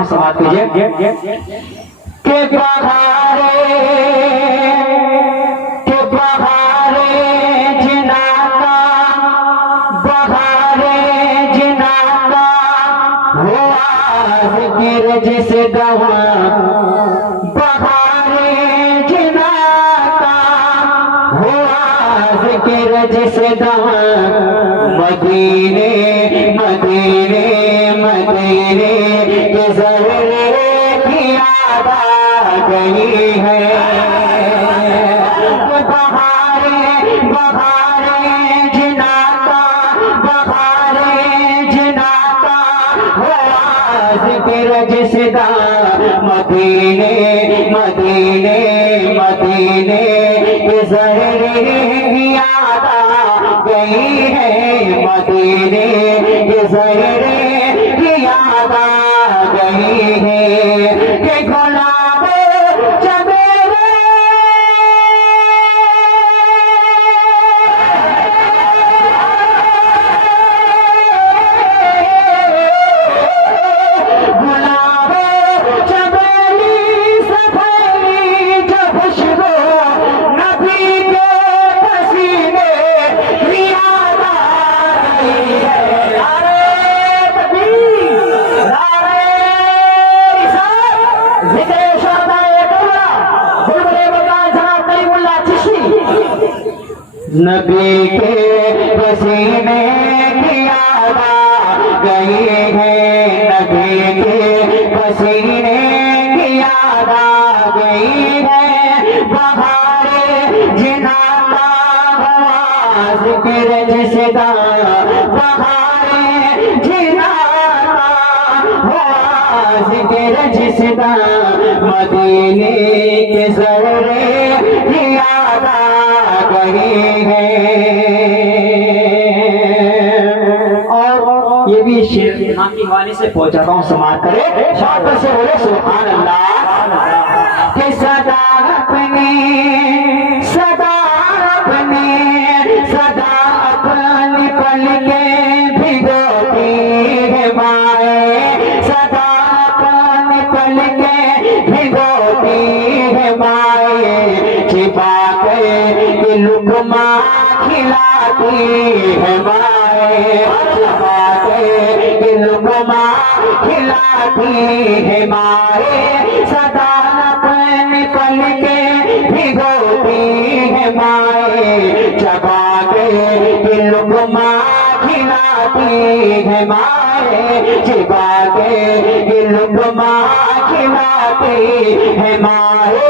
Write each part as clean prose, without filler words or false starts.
हूँ, समाप्त कीजिए। के बहारे जिना का, बहारे जिना का हुआ जिक्र जिस दवा, बहारे जिना का हुआ जिक्र जिस दवा, मदीने मदीने मदीने के ज़हरे की याद आ गई है। बहारे बहारे जिना का, बहारे जिना का हुआ जिक्र जिसदा, मदीने मदीने मदीने के ज़हरे की याद आ गई है। मदीने के ज़हरे की याद आ गई है। कि गुलाब चमेले गुलाब चमेली सफेदी जो खुशबू नबी के पसीने की याद आ गई है। नारे तकबीर, नारे रिसालत, ज़िक्र शहदाए कौला, बुलबुले बगान जनाब करीमुल्लाह चिश्ती। नबी के पसीने की याद आ गई है। नबी के पसीने की याद आ गई है। बहारे जिना का हुआ जिक्र जिसदा, बहारे जिना का हुआ जिक्र जिसदा, मदीने के ज़हरे की याद आ गई है। और ये भी शेर इमाम की वाणी से पहुंचाता हूँ, समाप्त करे। शाबाश से बोले सुभान अल्लाह। कि सदा अपने सदा अपने सदा अपने पल के भिगोती है माए, सदा अपने पल के भिगोती है माए, छिपा के लुकमा खिलाती है माए, छिपा के लुकमा खिलाती है माए, सदा अपने पल के भिगोती है माए, छपा के लुकमा खिलाती है माए, छिपा के लुकमा खिलाती है माए।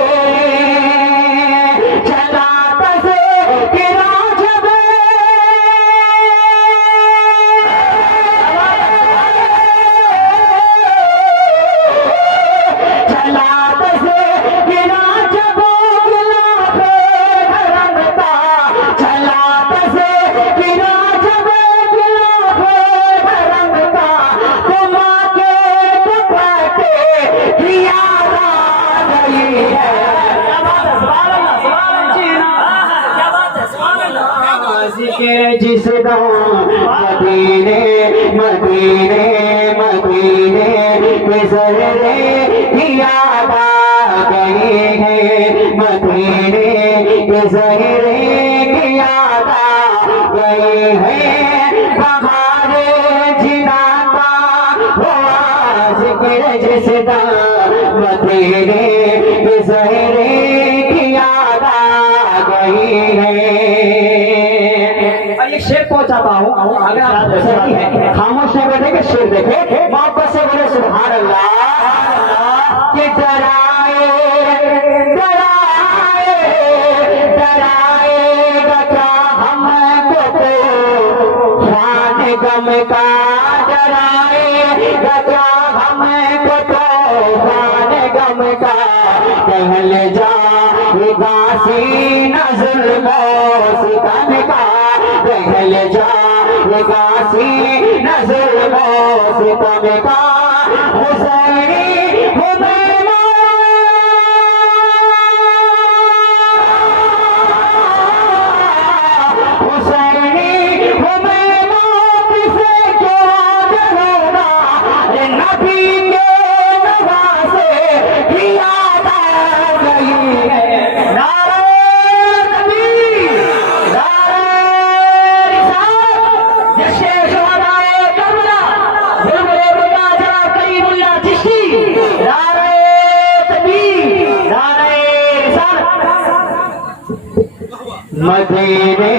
चलाता से गिरा जब चलाता से गिरा जब गिलाफे धरमता, चलाता से गिरा जब गिलाफे धरमता, तुम के दुपट्टे की याद आ गई है। जिक्र जिसदा, मदीने मदीने मदीने के ज़हरे की याद आ गई है। मदीने के ज़हरे की याद आ गई है। बहारे जिना का हुआ जिक्र जिसदा, मदीने के ज़हरे की याद आ गई है। शेर पहुंचाता हूँ, अगर आप सही है खामोश नहीं बैठेंगे, शेर देखे मोहब्बत से बोले सुभान अल्लाह। कि डराए डराए डराएगा क्या हमको तो शान गम का, डराएगा क्या हमको तो शान गम का, कहल जाएगा सीना जुल्म सितम का, कहल जाएगा सीना जुल्म सितम का। हुसैनी हुमैमा हुसैनी हुमैमा से क्या डरोगा, नबी के मदीने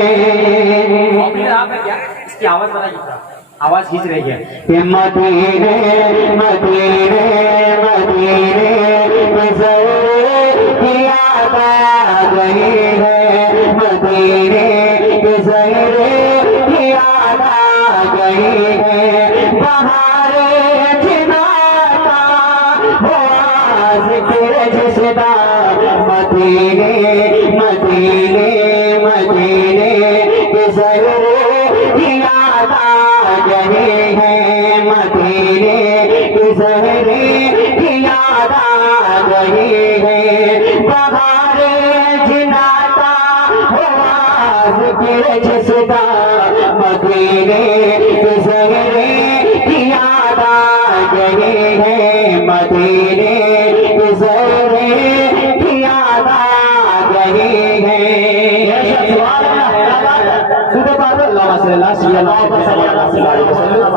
इसकी आवाज बनाइए, आवाज खींच रही है। कि मदीने मदीने मदीने की याद आ गई है, मदीने की याद आ गई है। बहारे जिनाता हुआ जिक्र जिसदा, मदीने मदीने मदीने की याद आ गई है, मदीने की याद आ गई है। बहारे जिनाता हुआ जिक्र जिसदा, मदीने की याद आ गई है, मदीने की याद आ गई है। सुबह